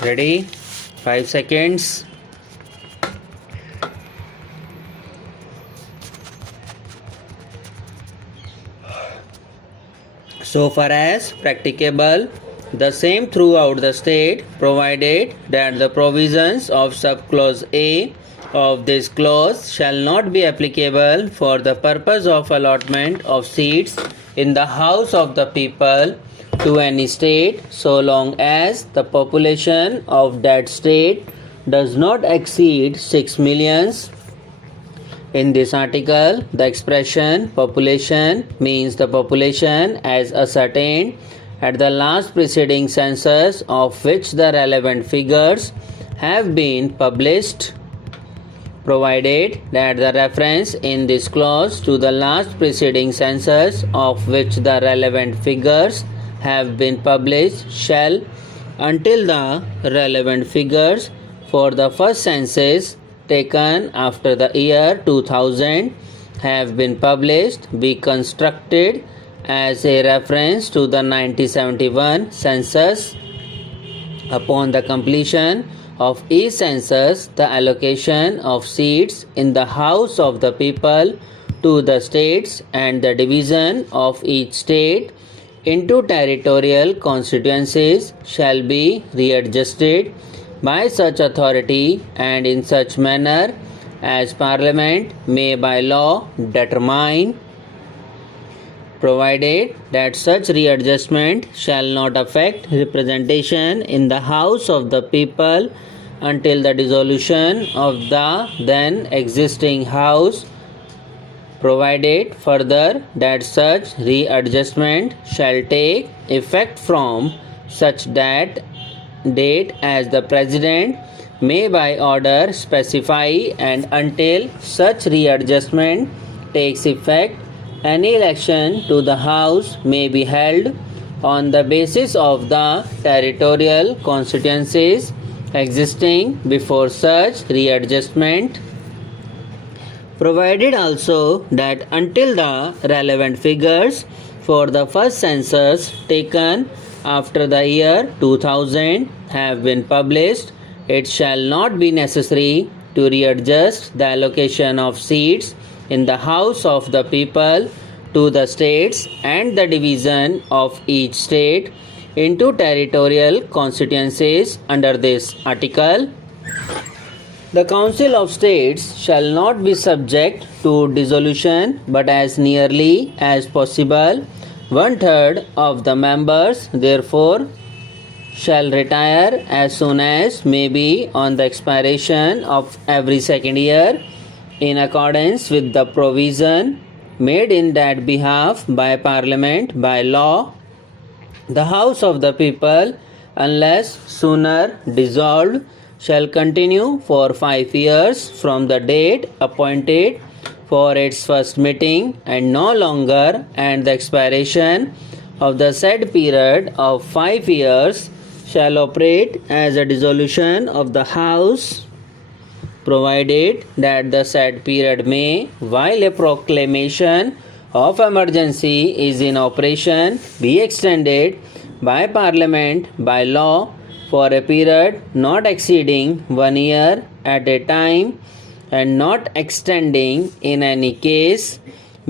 Ready? 5 seconds. So far as practicable, the same throughout the state, provided that the provisions of subclause A of this clause shall not be applicable for the purpose of allotment of seats in the House of the People to any state, so long as the population of that state does not exceed 6 millions. In this article, the expression population means the population as ascertained at the last preceding census of which the relevant figures have been published, provided that the reference in this clause to the last preceding census of which the relevant figures have been published shall, until the relevant figures for the first census taken after the year 2000 have been published, be constructed as a reference to the 1971 census. Upon the completion of each census, the allocation of seats in the House of the People to the states and the division of each state into territorial constituencies shall be readjusted by such authority and in such manner as Parliament may by law determine, provided that such readjustment shall not affect representation in the House of the People until the dissolution of the then existing House, provided further that such readjustment shall take effect from such date as the President may by order specify, and until such readjustment takes effect, any election to the House may be held on the basis of the territorial constituencies existing before such readjustment, provided also that until the relevant figures for the first census taken after the year 2000 have been published, it shall not be necessary to readjust the allocation of seats in the House of the People to the states and the division of each state into territorial constituencies under this article. The Council of States shall not be subject to dissolution, but as nearly as possible 1/3 of the members therefore shall retire as soon as may be on the expiration of every second year, in accordance with the provision made in that behalf by Parliament by law. The House of the People, unless sooner dissolved, shall continue for 5 years from the date appointed for its first meeting, and no longer, and the expiration of the said period of 5 years shall operate as a dissolution of the House, provided that the said period may, while a proclamation of emergency is in operation, be extended by Parliament by law for a period not exceeding 1 year at a time, and not extending in any case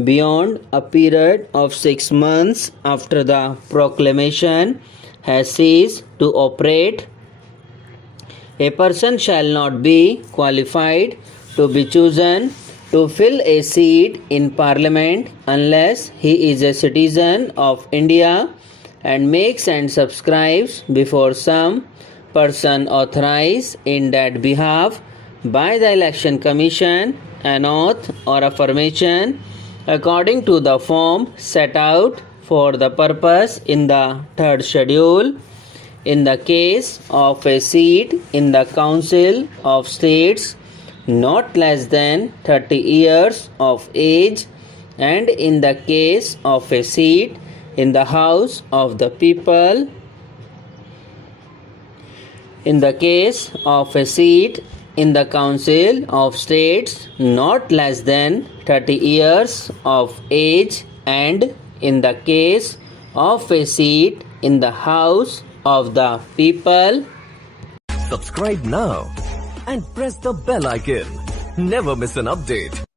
beyond a period of 6 months after the proclamation has ceased to operate. A person shall not be qualified to be chosen to fill a seat in Parliament unless he is a citizen of India and makes and subscribes before some person authorized in that behalf by the Election Commission an oath or affirmation according to the form set out for the purpose in the third schedule. In the case of a seat in the Council of States not less than 30 years of age, and in the case of a seat in the House of the People, in the case of a seat in the Council of States not less than 30 years of age, and in the case of a seat in the House of the People Subscribe now and press the bell icon. Never miss an update.